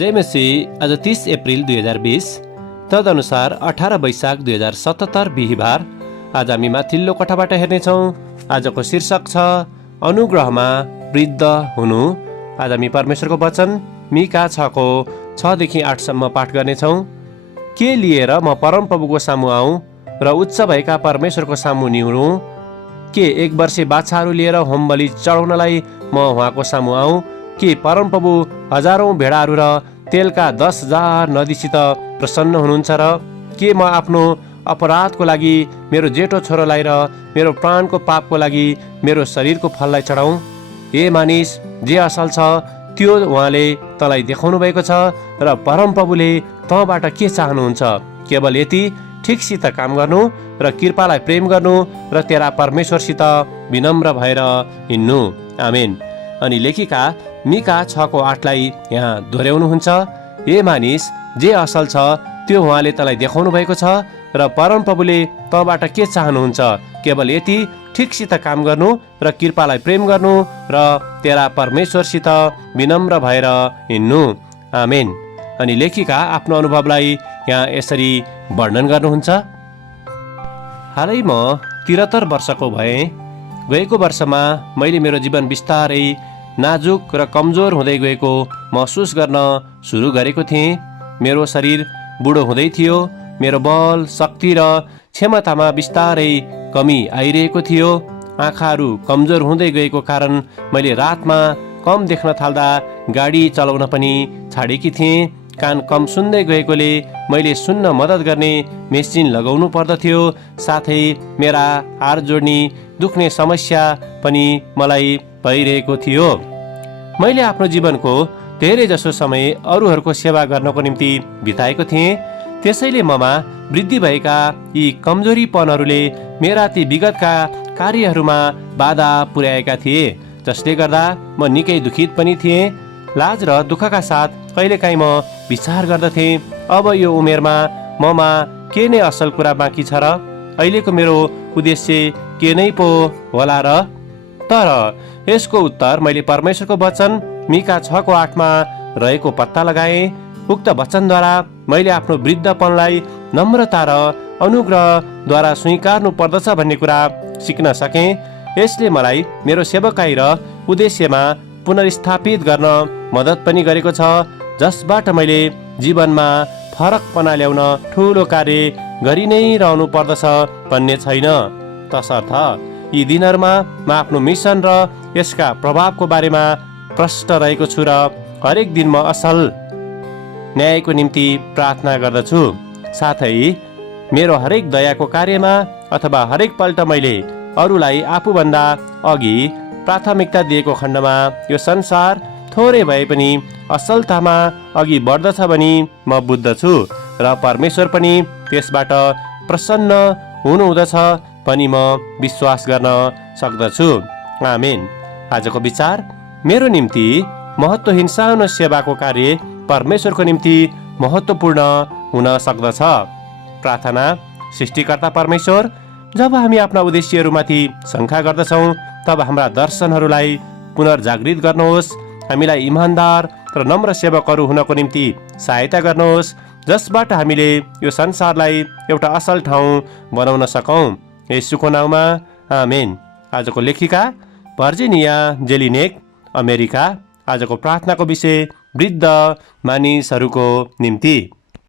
जय मसीह। आज 30 अप्रिल 2020 तदनुसार 18 वैशाख 2077 बिहिबार। आज हामी माथिल्लो कोठाबाट हेर्नेछौँ। आजको शीर्षक छ अनुग्रहमा वृद्ध हुनु। आज हामी परमेश्वरको वचन मिका 6को 6देखि 8सम्म पाठ गर्नेछौँ। के लिएर म परमप्रभुको सामु आऊँ र उच्च भएका परमेश्वरको सामु निहुँ? के 1 वर्षे बाछाहरू लिएर होमबलि चढाउनलाई म उहाँको सामु आऊँ? के परमप्रभु हजारौं भेडाहरू र तेलका 10,000 नदीसित प्रसन्न हुनुहुन्छ र? के म आफ्नो अपराधको लागि मेरो जेठो छोरोलाई र मेरो प्राणको पापको लागि मेरो शरीरको फललाई चढाउँ? ए मानिस, जे असल छ त्यो उहाँले तँलाई देखाउनु भएको छ र परमप्रभुले तँबाट के चाहनुहुन्छ? केवल यति, ठिकसित काम गर्नु र कृपालाई प्रेम गर्नु र तेरा परमेश्वरसित विनम्र भएर हिँड्नु। आमेन। अनि लेखिका मिका 6को 8लाई यहाँ दोहोऱ्याउनुहुन्छ। ए मानिस, जे असल छ त्यो उहाँले तँलाई देखाउनु भएको छ र परमप्रभुले तँबाट के चाहनुहुन्छ? केवल यति, ठिकसित काम गर्नु र कृपालाई प्रेम गर्नु र तेरा परमेश्वरसित विनम्र भएर हिँड्नु। आमेन। अनि लेखिका आफ्नो अनुभवलाई यहाँ यसरी वर्णन गर्नुहुन्छ। हालै म 73 वर्षको भएँ। गएको वर्षमा मैले मेरो जीवन बिस्तारै नाजुक र कमजोर हुँदै गएको महसुस गर्न सुरु गरेको थिएँ। मेरो शरीर बुढो हुँदै थियो। मेरो बल, शक्ति र क्षमतामा बिस्तारै कमी आइरहेको थियो। आँखाहरू कमजोर हुँदै गएको कारण मैले रातमा कम देख्न थाल्दा गाडी चलाउन पनि छाडेकी थिएँ। कान कम सुन्दै गएकोले मैले सुन्न मद्दत गर्ने मेसिन लगाउनु पर्दथ्यो। साथै मेरा हाड जोड्नी दुख्ने समस्या पनि मलाई भइरहेको थियो। मैले आफ्नो जीवनको धेरै जसो समय अरूहरूको सेवा गर्नको निम्ति बिताएको थिएँ। त्यसैले ममा वृद्धि भएका यी कमजोरीपनहरूले मेरा ती विगतका कार्यहरूमा बाधा पुर्याएका थिए, जसले गर्दा म निकै दुखित पनि थिएँ। लाज र दुःखका साथ कहिलेकाहीँ म विचार गर्दथेँ, अब यो उमेरमा ममा के नै असल कुरा बाँकी छ र? अहिलेको मेरो उद्देश्य के नै पो होला र? तर यसको उत्तर मैले परमेश्वरको वचन मिका 6को 8मा रहेको पत्ता लगाएँ। उक्त वचनद्वारा मैले आफ्नो वृद्धपनलाई नम्रता र अनुग्रहद्वारा स्वीकार्नु पर्दछ भन्ने कुरा सिक्न सकेँ। यसले मलाई मेरो सेवकाई र उद्देश्यमा पुनर्स्थापित गर्न मद्दत पनि गरेको छ, जसबाट मैले जीवनमा फरकपना ल्याउन ठुलो कार्य गरि नै रहनु पर्दछ भन्ने छैन। तसर्थ यी दिनहरूमा म आफ्नो मिसन र यसका प्रभावको बारेमा प्रष्ट रहेको छु र हरेक दिन म असल न्यायको निम्ति प्रार्थना गर्दछु। साथै मेरो हरेक दयाको कार्यमा अथवा हरेक पल्ट मैले अरूलाई आफूभन्दा अघि प्राथमिकता दिएको खण्डमा यो संसार थोरै भए पनि असलतामा अघि बढ्दछ भनी म बुझ्दछु र परमेश्वर पनि त्यसबाट प्रसन्न हुनुहुँदछ भनी म विश्वास गर्न सक्दछु। आमेन। आजको विचार, मेरो निम्ति महत्त्वहीन सानो सेवाको कार्य परमेश्वरको निम्ति महत्त्वपूर्ण हुन सक्दछ। प्रार्थना। सृष्टिकर्ता परमेश्वर, जब हामी आफ्ना उद्देश्यहरूमाथि शङ्का गर्दछौँ तब हाम्रा दर्शनहरूलाई पुनर्जागृत गर्नुहोस्। हामीलाई इमान्दार र नम्र सेवकहरू हुनको निम्ति सहायता गर्नुहोस्, जसबाट हामीले यो संसारलाई एउटा असल ठाउँ बनाउन सकौँ। येशूको नाममा आमेन। आजको लेखिका भर्जिनिया जेलिनेक, अमेरिका। आजको प्रार्थनाको विषय वृद्ध मानिसहरूको निम्ति।